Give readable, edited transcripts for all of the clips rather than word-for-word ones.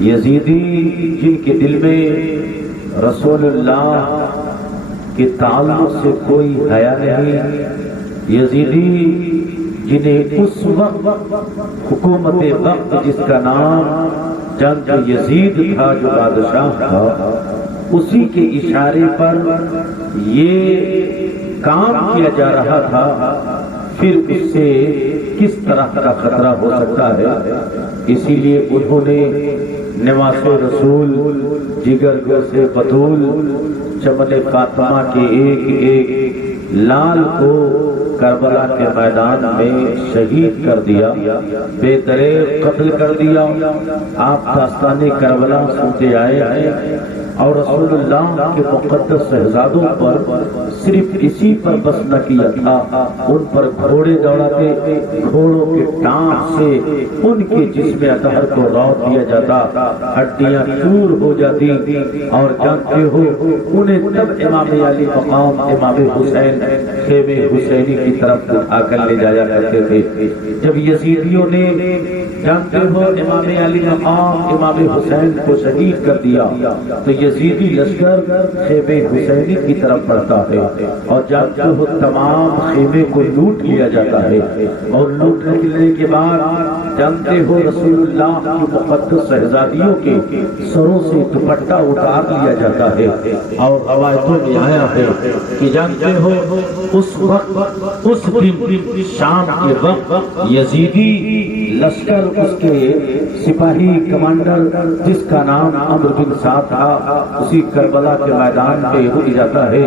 یزیدی جن کے دل میں رسول اللہ کے تعلق سے کوئی حیا نہیں، یزیدی جنہیں اس وقت حکومت وقت جس کا نام جنگ یزید تھا جو بادشاہ تھا، اسی کے اشارے پر یہ کام کیا جا رہا تھا، پھر اس سے کس طرح کا خطرہ ہو سکتا ہے؟ اسی لیے انہوں نے نواز رسول، جگر سے بطول، چمن فاطمہ کے ایک ایک لال کو کربلا کے میدان میں شہید کر دیا، بے دریغ قتل کر دیا۔ آپ داستان کربلا سنتے آئے ہیں، اور رسول اللہ کے مقدس شہزادوں پر صرف اسی پر بس نہ کیا تھا، ان پر گھوڑے دوڑاتے، گھوڑوں کے ٹانگ سے ان کے جسم اطہر کو روت دیا جاتا، ہڈیاں چور ہو جاتی، اور جانتے ہو انہیں تب امام علی مقام امام حسین خیمے حسینی کی طرف اٹھا کر لے جایا کرتے تھے۔ جب یزیدیوں نے جانتے ہو امام علی مقام امام حسین کو شہید کر دیا، تو یزیدی لشکر خیمے حسینی کی طرف بڑھتا ہے، اور جانتے ہو تمام خیمے کو لوٹ لیا جاتا ہے، اور لوٹ لینے کے بعد جانتے ہو رسول اللہ کی مقدس شہزادیوں کے سروں سے دوپٹہ اتار لیا جاتا ہے، اور روایتوں میں آیا ہے کہ جانتے ہو اس وقت اس دن شام کے وقت یزیدی لشکر اس کے سپاہی کمانڈر جس کا نام عمرو بن سعد تھا، اسی کربلا کے میدان پہ رک جاتا ہے،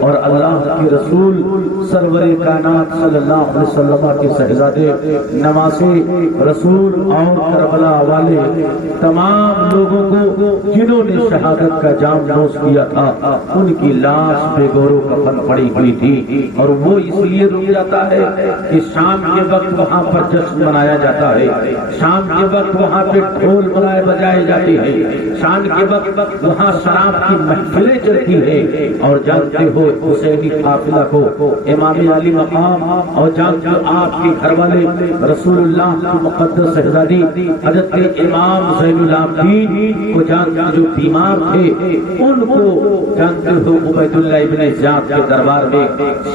اور اللہ کے رسول سرور کائنات صلی اللہ علیہ وسلم کے شہزادے نواسے رسول اور کربلا والے تمام لوگوں کو جنہوں نے شہادت کا جام نوش کیا تھا، ان کی لاش بے گورو کفن پڑی ہوئی تھی، اور وہ اس لیے رک جاتا ہے کہ شام کے وقت وہاں پر جشن منایا جاتا ہے، شام کے وقت وہاں پہ ڈھول منائے بجائے جاتے ہیں، شام کے وقت وہاں شراب کی محفلیں چلتی ہیں، اور جانتے ہو حسینی قافلہ کو امام علی مقام اور جانتے ہو آپ کے گھر والے رسول اللہ کی مقدس شہزادی حضرت امام زین العابدین کو جانتے جو بیمار تھے، ان کو جانتے ہو عبید اللہ ابن زیاد کے دربار میں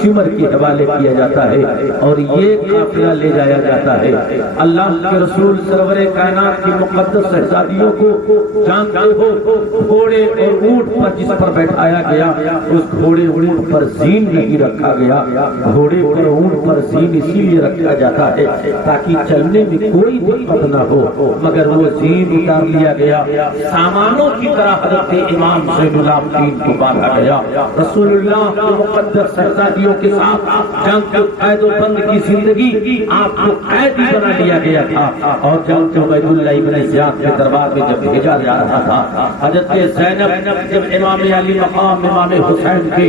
شمر کے حوالے کیا جاتا ہے، اور یہ قافلہ لے جایا جاتا ہے۔ اللہ کے رسول سرور کائنات کی مقدس شہزادیوں کو جانتے ہو گھوڑے اور اونٹ پر جس پر بیٹھایا گیا، اس گھوڑے اونٹ پر زین نہیں رکھا گیا، گھوڑے اور اونٹ پر زین اسی لیے رکھا جاتا ہے تاکہ چلنے میں کوئی دقت نہ ہو، مگر وہ زین اتار لیا گیا، سامانوں کی طرح حضرت امام زین العابدین کو باندھا گیا۔ رسول اللہ کے مقدس شہزادیوں کے ساتھ جنگ قید و بند کی زندگی آپ کو قیدی بنا لیا گیا تھا، اور جنگ عبید اللہ ابن زیاد کے دربار میں جب بھیجا جا رہا تھا، حضرت زینب جب امام علی مقام امام حسین کے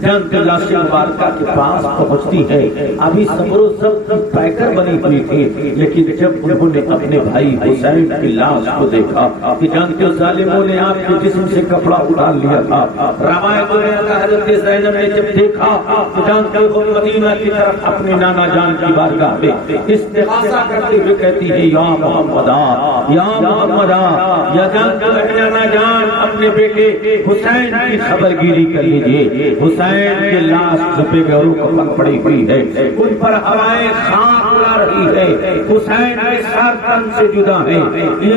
جنگ لاش مبارکہ کے پاس پہنچتی ہے، ابھی صبر و ضبط کی پیکر بنی ہوئی تھی، لیکن جب انہوں نے اپنے بھائی حسین کی لاش کو دیکھا کہ جنگ کے ظالموں نے آپ کے جسم سے کپڑا اٹھا لیا تھا، روایت میں آتا ہے حضرت زینب نے جب دیکھا تو جنگ کے مدینہ کی طرف اپنے نانا جان کی بارگاہ میں استغاثہ کرتے ہوئے کہتی ہے، یا محمدا یا محمدا، یا جنگ کے نانا جان اپنے بیٹے حسین کی خبر گیری کر لیجیے، حسین کی لاش چھپے گورو کفن پڑی ہوئی ہے، ان پر ہوائیں خاک اڑا رہی ہے، حسین کے سر تن سے جدا ہے،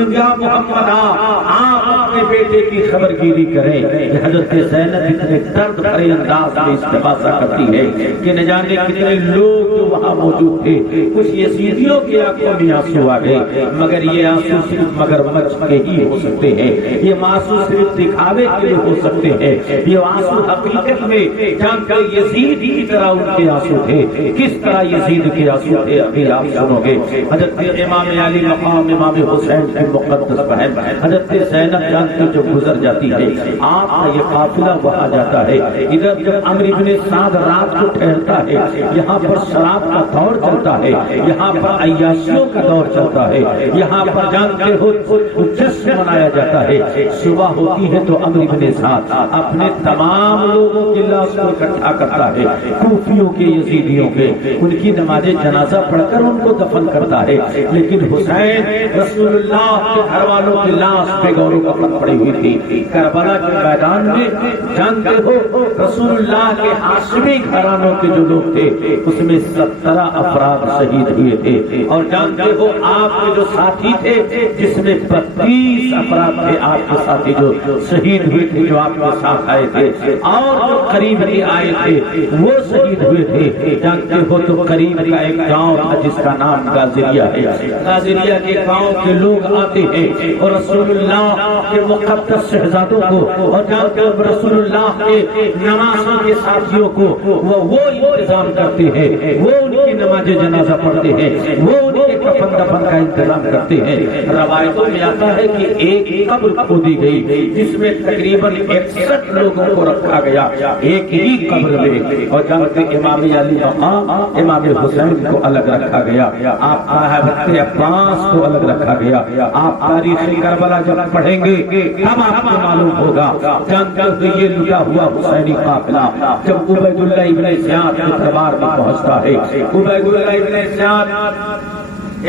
یا محمد آپ اپنے بیٹے کی خبر گیری کریں۔ حضرت زینب اتنے درد بھرے انداز میں استغاثہ کرتی ہے کہ نہ جانے کتنے لوگ جو وہاں موجود تھے، کچھ یزیدیوں کی آنکھوں میں آنسو آ گئے، مگر یہ آنسو صرف مگرمچھ کے ہی ہو سکتے ہیں، یہ آنسو صرف دکھاوے کے لیے ہو سکتے ہیں، یہ آنسو حقیقت میں جان کر یزید کی طرح ان کے آنسو تھے۔ کس طرح یزید کے آنسو تھے ابھی آپ سنو گے۔ حضرت امام علی مقام امام حسین کی مقدس بہن حضرت زینب جان کر جو گزر جاتی ہے، آپ کا یہ قافلہ وہاں جاتا ہے، ادھر جب عمرو بن سعد رات کو ٹھہرتا ہے، یہاں پر شراب کا دور چلتا ہے، یہاں پر عیاشیوں کا دور چلتا ہے، یہاں پر جانتے ہو جشن منایا جاتا ہے، صبح ہوتی ہوتی ہے تو عمرو بن سعد اپنے تمام لوگوں کے لاش کو اکٹھا کرتا ہے، کوفیوں کے، یزیدیوں کے، ان کی نماز جنازہ پڑھ کر ان کو دفن کرتا ہے۔ لیکن حسین رسول اللہ کے گھر والوں کی لاش پہ غور و فکر پڑی ہوئی تھی۔ کربلا کے میدان میں جانتے ہو رسول اللہ کے ہاشمی گھرانوں کے جو لوگ تھے اس میں 17 افراد شہید ہوئے تھے، اور جانتے ہو آپ کے جو ساتھی تھے جس میں 32 افراد تھے آپ کے ساتھی جو شہید ہوئے تھے، جو آپ کے ساتھ آئے تھے، اور جو قریب ہی آئے تھے وہ شہید ہوئے تھے۔ جانتے ہو تو قریب کا ایک گاؤں تھا جس کا نام غازریہ ہے، غازریہ کے گاؤں کے لوگ آتے ہیں اور رسول اللہ کے مقدس شہزادوں کو، اور جانتے ہو رسول اللہ کے نمازوں کے ساتھیوں کو وہ انتظام کرتے ہیں، وہ ان کی نماز جنازہ پڑھتے ہیں، وہ ان کے کفن دفن کا انتظام کرتے ہیں۔ روایتوں میں آتا ہے کہ ایک قبر کھودی گئی جس میں تقریباً 61 لوگوں کو رکھا گیا ایک ہی قبر میں، اور جانتے امام علی مقام امام حسین کو الگ رکھا گیا، آپ صاحب عباس کو الگ رکھا گیا۔ آپ تاریخ کربلا جب پڑھیں گے تب آپ کو معلوم ہوگا۔ جانتے ہو یہ لٹا ہوا حسینی قافلہ جب عبید اللہ ابن زیاد کے دربار میں پہنچتا ہے، عبید اللہ ابن زیاد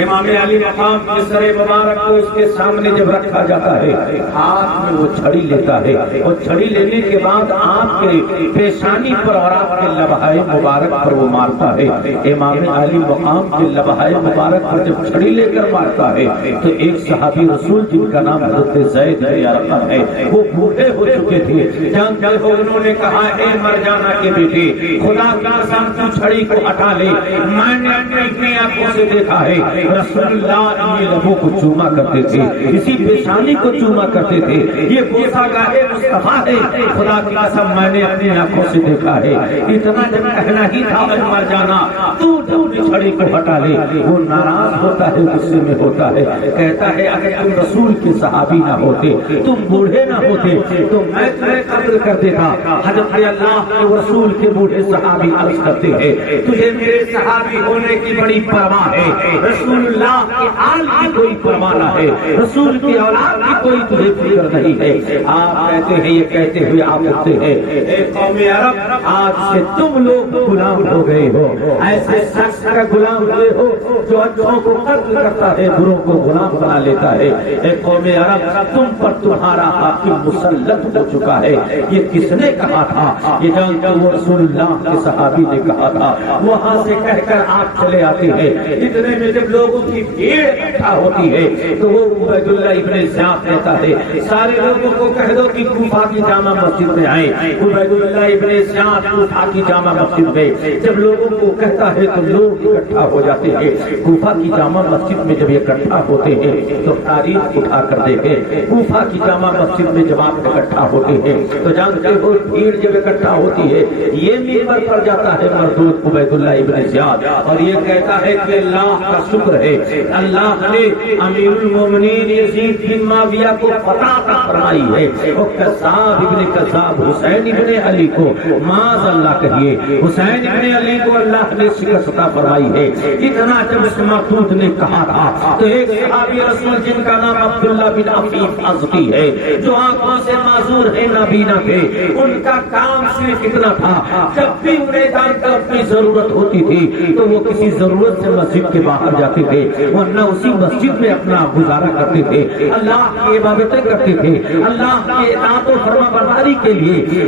امام علی مقام کے سر مبارک کو اس کے سامنے جب رکھا جاتا ہے، ہاتھ میں وہ چھڑی لیتا ہے، اور چھڑی لینے کے بعد آپ کے پیشانی پر اور آپ کے لبہائے مبارک پر وہ مارتا ہے۔ امام علی مقام کے لبہائے مبارک پر جب چھڑی لے کر مارتا ہے تو ایک صحابی رسول جن کا نام حضرت زید بن ارقم ہے، وہ بوڑھے ہو چکے تھے۔ جانتے ہو انہوں نے کہا اے مرجانہ کے بیٹے، خدا کی قسم تو چھڑی کو ہٹا لے، میں نے اپنی آنکھوں سے دیکھا ہے رسول اللہ ان لبوں کو چوما کرتے تھے، اسی پیشانی کو چوما کرتے تھے، یہ بوسہ گاہ مصطفیٰ ہے، خدا کی قسم میں نے اپنی آنکھوں سے دیکھا ہے۔ اتنا جب کہنا ہی تھا مر جانا تو اپنی چھڑی کو ہٹا لے، وہ ناراض ہوتا ہے، غصے میں ہوتا ہے، کہتا ہے اگر تم رسول کے صحابی نہ ہوتے، تم بوڑھے نہ ہوتے تو میں تمہیں قتل کر دیتا۔ حضرت اللہ کے رسول کے بوڑھے صحابی عرض کرتے ہیں تجھے میرے صحابی ہونے کی بڑی پرواہ ہے، رسول اللہ کے آل کی کوئی پرواہ نہ ہے، رسول کی اولاد کی کوئی تجھے فکر نہیں ہے۔ آپ کہتے ہیں، یہ کہتے ہوئے آپ اٹھتے ہیں اے قوم عرب، آج سے تم لوگ غلام ہو گئے ہو، ایسے شخص کا غلام ہوئے ہو جو اچھوں کو قتل کرتا ہے، بروں کو غلام بنا لیتا ہے۔ اے قوم عرب، تم پر تمہارا حاکم مسلط ہو چکا ہے۔ یہ کس نے کہا تھا؟ یہ جانتے ہو رسول اللہ کے صحابی نے کہا تھا۔ وہاں سے کہہ کر آپ چلے آتے ہیں، اتنے میں جب لوگوں کی بھیڑ اکٹھا ہوتی ہے تو وہ عبید اللہ ابن زیاد کہتا ہے سارے لوگوں کو کہہ دو کہ کوفہ کی جامع مسجد میں آئیں۔ عبید اللہ ابن زیاد کوفہ کی جامع مسجد میں جب لوگوں کو کہتا ہے تو لوگ اکٹھا ہو جاتے ہیں۔ کوفہ کی جامع مسجد میں جب اکٹھا ہوتے ہیں تو تاریخ اٹھا کر دیکھیں، کوفہ کی جامع مسجد میں جب آپ اکٹھا ہوتے ہیں تو جانتے ہو بھیڑ جب اکٹھا ہوتی ہے یہ منبر پر جاتا ہے مردود عبید اللہ ابن زیاد اور یہ کہتا ہے کہ اللہ کا شکر ہے، اللہ نے امیر المومنین یزید بن معاویہ کو فتح عطا فرمائی ہے، اور کذاب ابن کذاب حسین ابن علی کو معاذ اللہ کہیے، حسین ابن علی کو اللہ نے شکست عطا فرمائی ہے۔ اتنا جب اس مردود نے کہا تھا تو ایک صحابی رسول جن کا نام عبداللہ بن عفیف ازدی ہے، جو آنکھوں سے معذور ہے، نابینا تھے، ان کا کام صرف اتنا تھا جب بھی انہیں جان کر اپنی ضرورت ہوتی تھی تو وہ کسی ضرورت سے مسجد کے باہر جاتے تھے، ورنہ اسی مسجد میں اپنا گزارا کرتے تھے، اللہ کی عبادتیں کرتے تھے، اللہ کی اطاعت و فرما برداری کے لیے،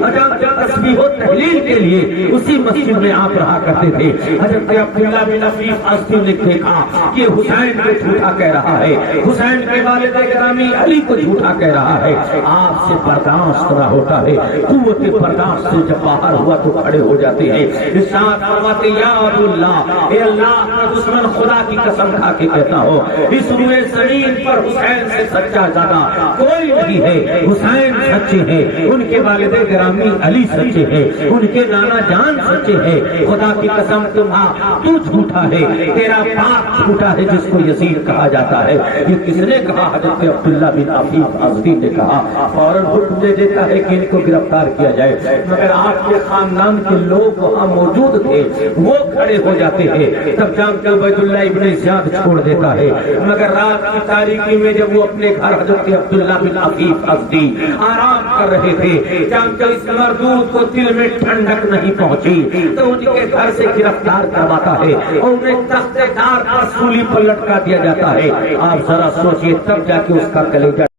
تسبیح و تہلیل کے لیے اسی مسجد میں آپ رہا کرتے تھے۔ حضرت عبداللہ بن عفیف ازدی نے دیکھا کہ حسین کو جھوٹا کہہ رہا ہے، حسین کے والد گرامی علی کو جھوٹا کہہ رہا ہے، آپ سے برداشت نہ ہوتا ہے، قوت برداشت سے جب باہر ہوا تو کھڑے ہو جاتے ہیں، ارشاد فرماتے یا عبداللہ، اے اللہ کا دشمن، خدا کی قسم کھا کے کہتا ہو اس روئے زمین پر حسین سے سچا زیادہ کوئی نہیں ہے، حسین سچے ہیں، ان کے والد گرامی علی سچے ہیں، ان کے نانا جان سچے ہیں، خدا کی قسم تو جھوٹا ہے، تیرا باپ جھوٹا ہے جس کو یزید کہا جاتا ہے۔ یہ کس نے کہا؟ حضرت عبداللہ بن عفیف ازدی نے کہا، فوراً حکم دے دیتا ہے کہ ان کو گرفتار کیا جائے، مگر آپ کے خاندان کے لوگ وہاں موجود تھے، وہ کھڑے ہو جاتے ہیں۔ تب جان کر عبید اللہ ابن زیاد یاد چھوڑ دیتا ہے. مگر رات کی تاریکی میں جب وہ اپنے گھر حضرت عبداللہ بن عفیف ازدی آرام کر رہے تھے، چانچہ اس مردود کو دل میں ٹھنڈک نہیں پہنچی تو ان کے گھر سے گرفتار کرواتا ہے اور انہیں تختے دار پر سولی پر لٹکا دیا جاتا ہے. آپ ذرا سوچئے تب جا کے اس کا کلیجہ